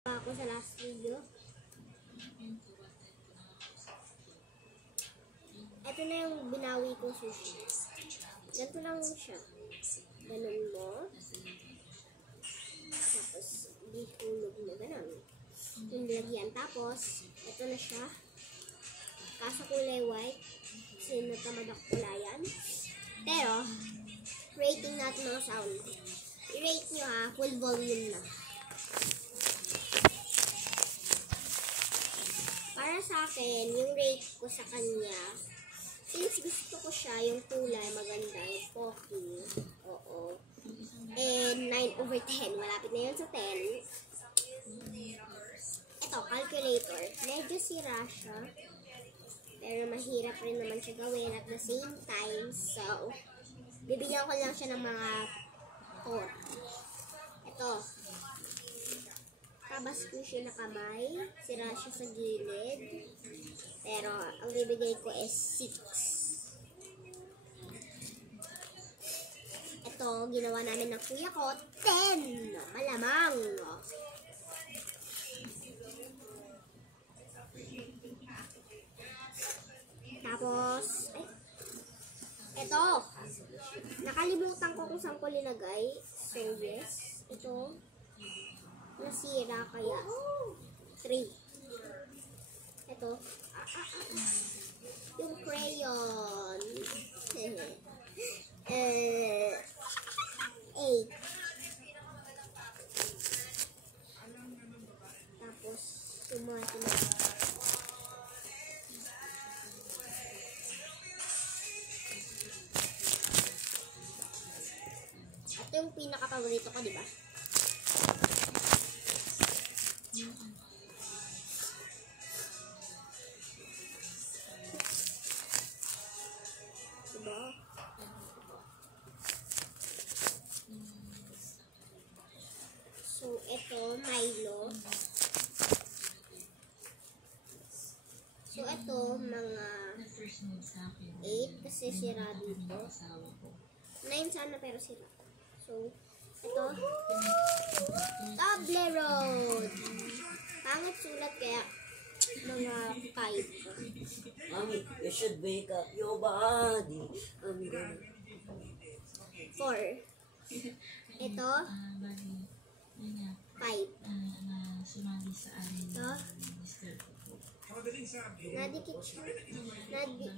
Ako sa last video. Ito na yung binawi ko sushi. Ganito lang siya. Ganun mo. Tapos, ihulog mo. Ganun. Yung lagyan. Tapos, ito na siya. Kaso kulay white. Kasi natamad ako kulayan. Pero, rating natin ng sound. I-rate nyo ha. Full volume na. Para sa akin, yung rate ko sa kanya, since gusto ko siya, yung kulay maganda, yung pocky, oo. And 9/10, malapit na yun sa 10. Ito, calculator. Medyo sira siya, pero mahirap rin naman siya gawin at the same time. So, bibigyan ko lang siya ng mga 4. Ito. Tabas ko siya na kamay. Sira siya sa gilid. Pero, ang bibigay ko is 6. Ito, ginawa namin ng kuya ko. 10! Malamang! Tapos, ito. Nakalimutan ko kung saan ko linagay. So, yes. Ito. Nasira kaya 3. Ito yung crayon 8. Tapos sumati na ito yung pinaka-paborito ko, diba? Diba? So, ito, Milo. So, ito, mga 8 kasi sira dito. 9 sana pero sira. So, ito, Toblerone. Pangit sulat kaya mga 5. Mommy, you should wake up your body. 4. Ito, 5. Ito, nadikit siya.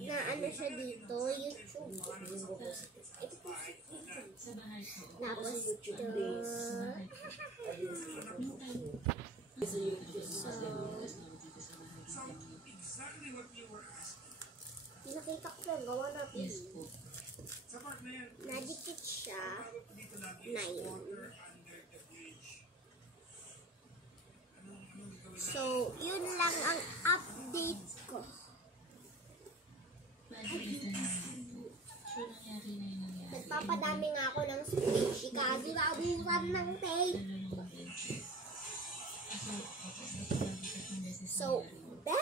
Na ano siya dito, YouTube. Tapos ito. Pinakita ko lang, gawa natin. Nadikit siya. 9. So, yun lang ang update ko. Nagpapadami nga ako ng speech. Ikaginabutan ng tape. So, bye!